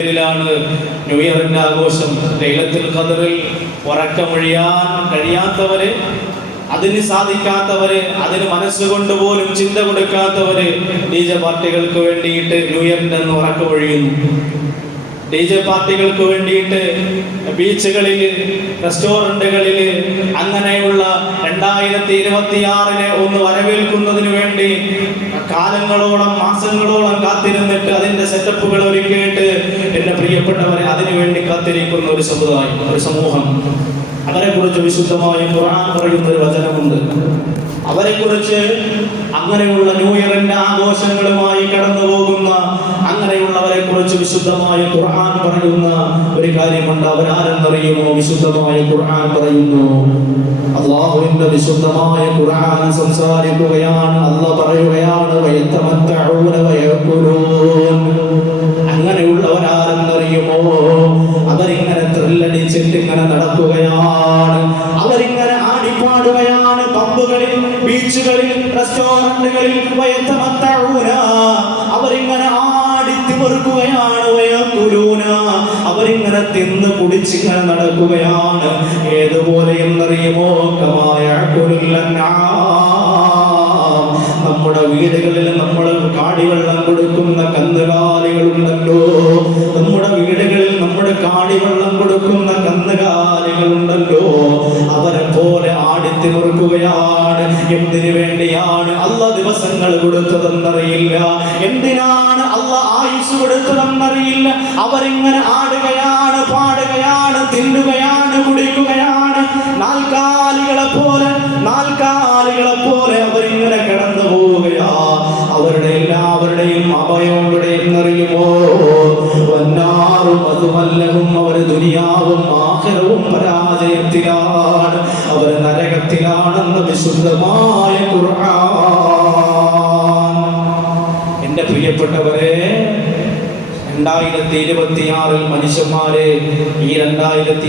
New ഇയറിന്റെ ആഘോഷം. ലൈലത്തുൽ ഖദറിൽ ഉറക്കമൊഴിയാൻ കഴിയാത്തവര്, അതിന് സാധിക്കാത്തവര്, അതിന് മനസ്സുകൊണ്ട് പോലും ചിന്ത കൊടുക്കാത്തവര് DJ പാർട്ടികൾക്ക് വേണ്ടിയിട്ട് ന്യൂ ഇയറിന്റെ അന്ന് ഉറക്കമൊഴിയുന്നു. DJ പാർട്ടികൾക്ക് വേണ്ടിയിട്ട് ബീച്ചുകളിൽ, റെസ്റ്റോറന്റുകളിൽ, അങ്ങനെയുള്ള 2026 ഒന്ന് വരവേൽക്കുന്നതിന് വേണ്ടി കാലങ്ങളോളം, മാസങ്ങളോളം കാത്തിരുന്നിട്ട് അതിന്റെ സെറ്റപ്പുകൾ ഒരുക്കിയിട്ട് എന്റെ പ്രിയപ്പെട്ടവരെ അതിനു വേണ്ടി കാത്തിരിക്കുന്ന ഒരു സമുദായം, ഒരു സമൂഹം. അവരെ കുറിച്ച് വിശുദ്ധമായ ഖുർആൻ പറയുന്ന ഒരു വചനമുണ്ട്. അവരെ കുറിച്ച്, അങ്ങനെയുള്ള ന്യൂ ഇയറിന്റെ ആഘോഷങ്ങളുമായി കടന്നു പോകുന്ന അങ്ങനെയുള്ളവരെ കുറിച്ച് വിശുദ്ധമായ ഖുർആൻ പറയുന്ന ഒരു കാര്യമുണ്ട്. അവരാരെന്നറിയുമോ? വിശുദ്ധമായ ഖുർആൻ പറയുന്നു, അല്ലാഹുവിന്റെ വിശുദ്ധമായ ഖുർആൻ സംസാരിക്കുകയാണ്. അല്ലാഹ് പറയുകയാണ്, വയതമത്തഊന വയഖുലൂൻ. അങ്ങനെയുള്ളവരാരെന്നറിയുമോ? അവരിങ്ങനെ ത്രില്ലടിച്ചിട്ട് ഇങ്ങനെ നടക്കുകയാണ്, അവരിങ്ങനെ ആടിപ്പാടുകയാണ് പമ്പുകളിൽ, ബീച്ചുകളിൽ, റെസ്റ്റോറന്റുകളിൽ. വയതമത്തഊന, അവരിങ്ങനെ ആടിത്തിമിർക്കുകയാണ്. വയഖുലൂന, അവരിങ്ങനെ തിന്ന് കുടിച്ചിങ്ങനെ നടക്കുകയാണ്. ഏതുപോലെ എന്നറിയുമോ? നമ്മുടെ വീടുകളിൽ നമ്മൾ കാടിവെള്ളം കൊടുക്കുന്ന കന്നുകാലികളുണ്ടല്ലോ, നമ്മുടെ വീടുകളിൽ നമ്മുടെ കാടിവെള്ളം കൊടുക്കുന്ന കന്നുകാലികളുണ്ടല്ലോ, അവരെ പോലെ ആടിത്തിമിർക്കുകയാണ്. എന്തിനു വേണ്ടിയാണ് അല്ലാഹ് ദിവസങ്ങൾ കൊടുത്തതെന്നറിയില്ല, എന്തിനാണ് അല്ലാഹ് ആയുസ് കൊടുത്തതെന്നറിയില്ല. അവരിങ്ങനെ ആടുകയാണ്, പാടുകയാണ്, തിന്നുകയാണ്, കുടിക്കുകയാണ്. നാൽക്കാലികളെ പോലെ അവരിങ്ങനെ കടന്നു പോവുകയാ. അവരുടെ എല്ലാവരുടെയും അഭയം എവിടെയെന്നറിയുമോ? വന്നാറും അതുമല്ലവും. അവർ ദുനിയാവും ആഖിറവും പരാജയത്തിലാണ്, അവർ നരകത്തിലാണെന്ന് വിശുദ്ധമായ ഖുർആൻ. എന്റെ പ്രിയപ്പെട്ടവരെ, 2026 മനുഷ്യന്മാരെ, ഈ 2026